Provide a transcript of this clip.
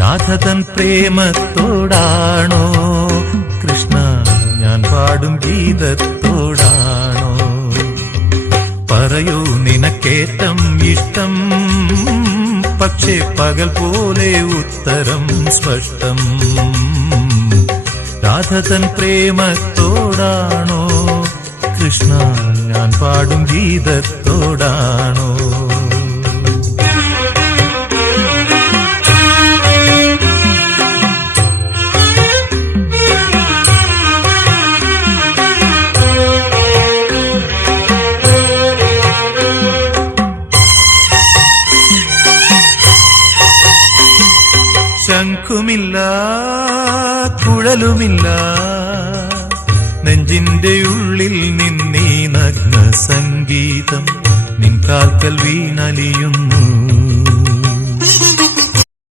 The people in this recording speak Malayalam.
രാധതൻ പ്രേമത്തോടാണോ കൃഷ്ണ ഞാൻ പാടും ഗീതത്തോടാണോ? പറയൂ നിനക്കേറ്റം ഇഷ്ടം, പക്ഷേ പകൽ പോലെ ഉത്തരം സ്പഷ്ടം. രാധതൻ പ്രേമത്തോടാണോ കൃഷ്ണ ഞാൻ പാടും ഗീതത്തോടാണോ? ശംഖുമില്ല കുഴലുമില്ല, നെഞ്ചിന്റെ ഉള്ളിൽ നിന്നീ നഗ്ന സംഗീതം നിൻ കാൽക്കൽ വീണലിയുന്നു.